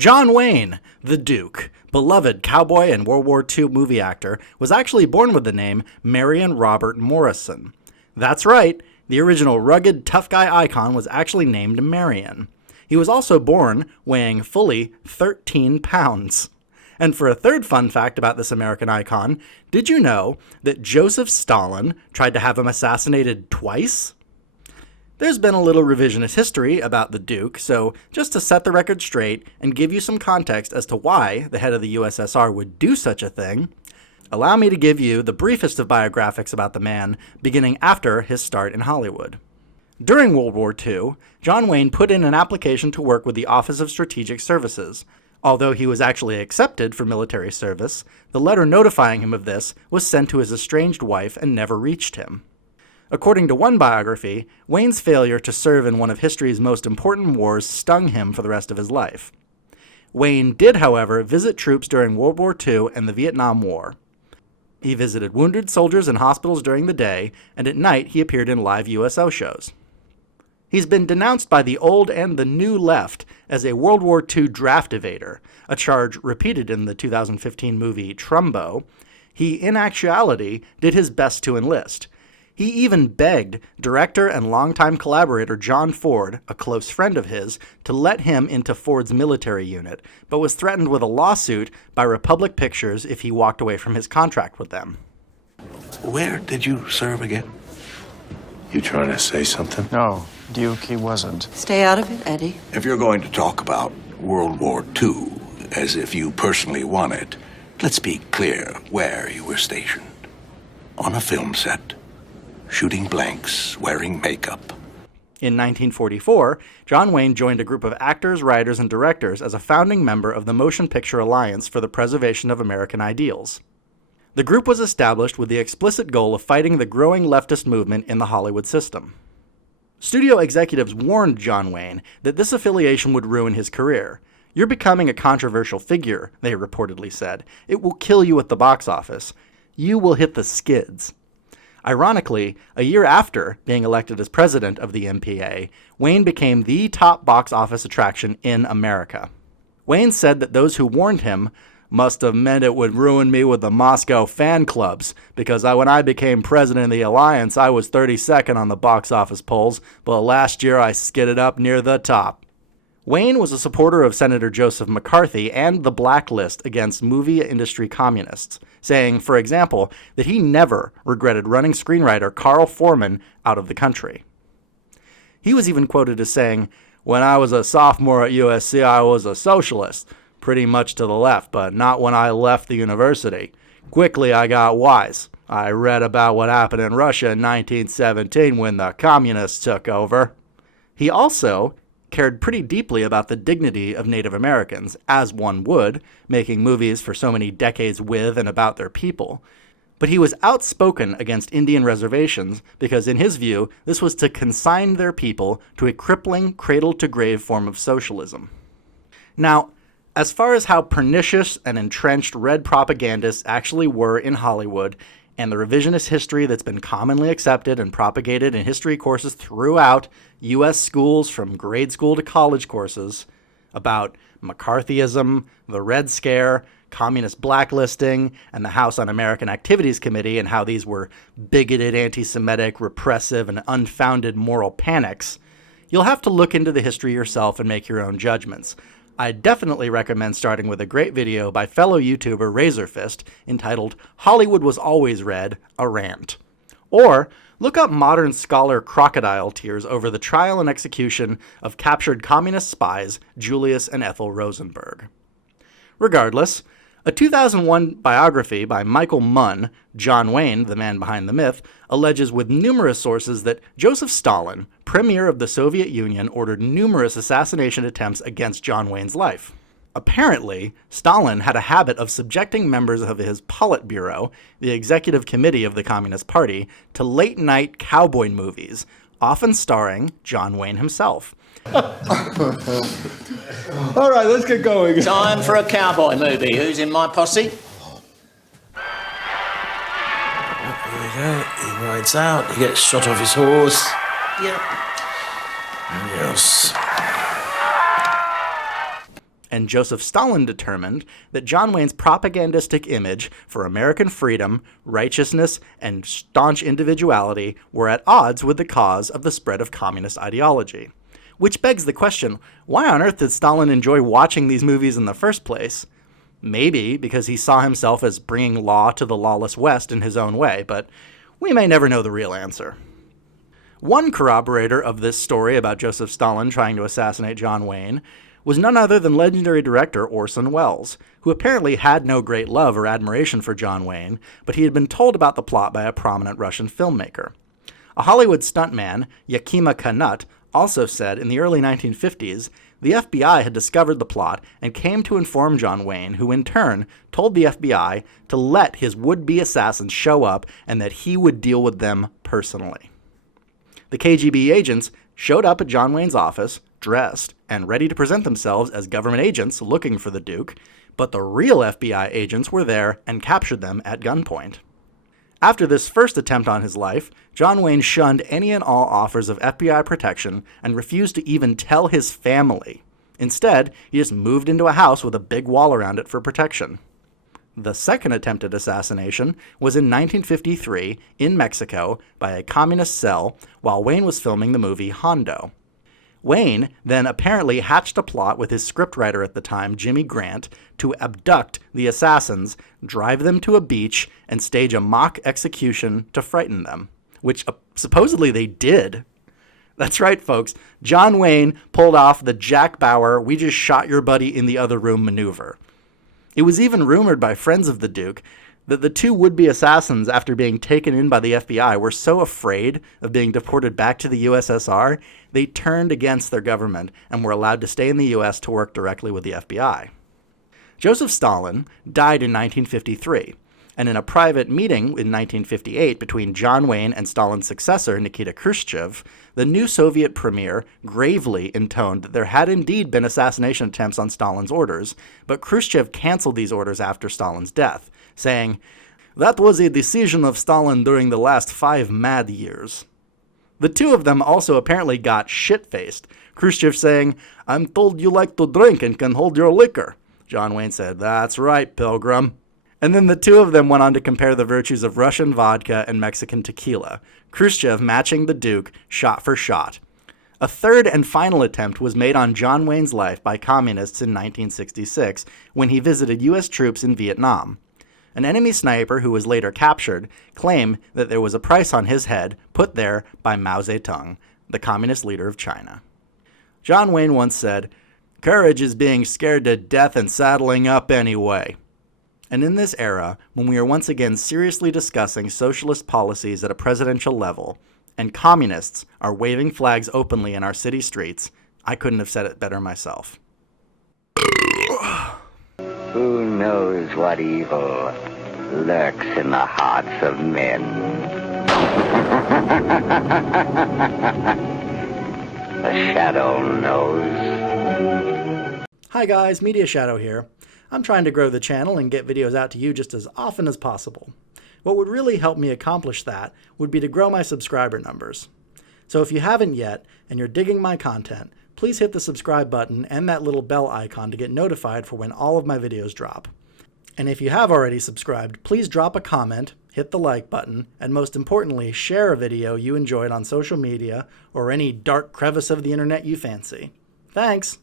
John Wayne, the Duke, beloved cowboy and World War II movie actor, was actually born with the name Marion Robert Morrison. That's right, the original rugged tough guy icon was actually named Marion. He was also born weighing fully 13 pounds. And for a third fun fact about this American icon, did you know that Joseph Stalin tried to have him assassinated twice? There's been a little revisionist history about the Duke, so just to set the record straight and give you some context as to why the head of the USSR would do such a thing, allow me to give you the briefest of biographics about the man, beginning after his start in Hollywood. During World War II, John Wayne put in an application to work with the Office of Strategic Services. Although he was actually accepted for military service, the letter notifying him of this was sent to his estranged wife and never reached him. According to one biography, Wayne's failure to serve in one of history's most important wars stung him for the rest of his life. Wayne did, however, visit troops during World War II and the Vietnam War. He visited wounded soldiers in hospitals during the day, and at night he appeared in live USO shows. He's been denounced by the old and the new left as a World War II draft evader, a charge repeated in the 2015 movie Trumbo. He, in actuality, did his best to enlist. He even begged director and longtime collaborator John Ford, a close friend of his, to let him into Ford's military unit, but was threatened with a lawsuit by Republic Pictures if he walked away from his contract with them. Where did you serve again? You trying to say something? No, Duke, he wasn't. Stay out of it, Eddie. If you're going to talk about World War II as if you personally won it, let's be clear where you were stationed. On a film set, shooting blanks, wearing makeup. In 1944, John Wayne joined a group of actors, writers, and directors as a founding member of the Motion Picture Alliance for the Preservation of American Ideals. The group was established with the explicit goal of fighting the growing leftist movement in the Hollywood system. Studio executives warned John Wayne that this affiliation would ruin his career. "You're becoming a controversial figure," they reportedly said. "It will kill you at the box office. You will hit the skids." Ironically, a year after being elected as president of the MPA, Wayne became the top box office attraction in America. Wayne said that those who warned him must have meant it would ruin me with the Moscow fan clubs, because when I became president of the alliance, I was 32nd on the box office polls, but last year I skidded up near the top. Wayne was a supporter of Senator Joseph McCarthy and the blacklist against movie industry communists, saying, for example, that he never regretted running screenwriter Carl Foreman out of the country. He was even quoted as saying, "When I was a sophomore at USC, I was a socialist, pretty much to the left, but not when I left the university. Quickly I got wise. I read about what happened in Russia in 1917 when the communists took over." He also cared pretty deeply about the dignity of Native Americans, as one would, making movies for so many decades with and about their people. But he was outspoken against Indian reservations because, in his view, this was to consign their people to a crippling, cradle-to-grave form of socialism. Now, as far as how pernicious and entrenched red propagandists actually were in Hollywood, and the revisionist history that's been commonly accepted and propagated in history courses throughout U.S. schools from grade school to college courses about McCarthyism, the Red Scare, communist blacklisting, and the House Un-American Activities Committee, and how these were bigoted, anti-Semitic, repressive, and unfounded moral panics, you'll have to look into the history yourself and make your own judgments. I definitely recommend starting with a great video by fellow YouTuber Razorfist entitled "Hollywood Was Always Red, a Rant." Or look up modern scholar Crocodile Tears over the trial and execution of captured communist spies Julius and Ethel Rosenberg. Regardless, a 2001 biography by Michael Munn, John Wayne, the man behind the myth, alleges with numerous sources that Joseph Stalin, premier of the Soviet Union, ordered numerous assassination attempts against John Wayne's life. Apparently, Stalin had a habit of subjecting members of his Politburo, the executive committee of the Communist Party, to late-night cowboy movies, often starring John Wayne himself. All right, let's get going. Time for a cowboy movie. Who's in my posse? Here we go. He rides out. He gets shot off his horse. Yep. Yes. and Joseph Stalin determined that John Wayne's propagandistic image for American freedom, righteousness, and staunch individuality were at odds with the cause of the spread of communist ideology. Which begs the question, why on earth did Stalin enjoy watching these movies in the first place? Maybe because he saw himself as bringing law to the lawless West in his own way, but we may never know the real answer. One corroborator of this story about Joseph Stalin trying to assassinate John Wayne was none other than legendary director Orson Welles, who apparently had no great love or admiration for John Wayne, but he had been told about the plot by a prominent Russian filmmaker. A Hollywood stuntman, Yakima Kanut, also said in the early 1950s the FBI had discovered the plot and came to inform John Wayne, who in turn told the FBI to let his would-be assassins show up and that he would deal with them personally. The KGB agents showed up at John Wayne's office, dressed, and ready to present themselves as government agents looking for the Duke, but the real FBI agents were there and captured them at gunpoint. After this first attempt on his life, John Wayne shunned any and all offers of FBI protection and refused to even tell his family. Instead, he just moved into a house with a big wall around it for protection. The second attempted assassination was in 1953 in Mexico by a communist cell while Wayne was filming the movie Hondo. Wayne then apparently hatched a plot with his scriptwriter at the time, Jimmy Grant, to abduct the assassins, drive them to a beach, and stage a mock execution to frighten them, which supposedly they did. That's right, folks. John Wayne pulled off the Jack Bauer, we just shot your buddy in the other room maneuver. It was even rumored by friends of the Duke that the two would-be assassins, after being taken in by the FBI, were so afraid of being deported back to the USSR, they turned against their government and were allowed to stay in the US to work directly with the FBI. Joseph Stalin died in 1953, and in a private meeting in 1958 between John Wayne and Stalin's successor, Nikita Khrushchev, the new Soviet premier gravely intoned that there had indeed been assassination attempts on Stalin's orders, but Khrushchev canceled these orders after Stalin's death, saying, "That was a decision of Stalin during the last 5 mad years." The two of them also apparently got shit-faced, Khrushchev saying, "I'm told you like to drink and can hold your liquor." John Wayne said, "That's right, Pilgrim." And then the two of them went on to compare the virtues of Russian vodka and Mexican tequila, Khrushchev matching the Duke shot for shot. A third and final attempt was made on John Wayne's life by communists in 1966 when he visited U.S. troops in Vietnam. An enemy sniper who was later captured claimed that there was a price on his head put there by Mao Zedong, the communist leader of China. John Wayne once said, "Courage is being scared to death and saddling up anyway." And in this era, when we are once again seriously discussing socialist policies at a presidential level, and communists are waving flags openly in our city streets, I couldn't have said it better myself. Who knows what evil lurks in the hearts of men? The Shadow knows. Hi guys, Media Shadow here. I'm trying to grow the channel and get videos out to you just as often as possible. What would really help me accomplish that would be to grow my subscriber numbers. So if you haven't yet, and you're digging my content, please hit the subscribe button and that little bell icon to get notified for when all of my videos drop. And if you have already subscribed, please drop a comment, hit the like button, and most importantly, share a video you enjoyed on social media or any dark crevice of the internet you fancy. Thanks!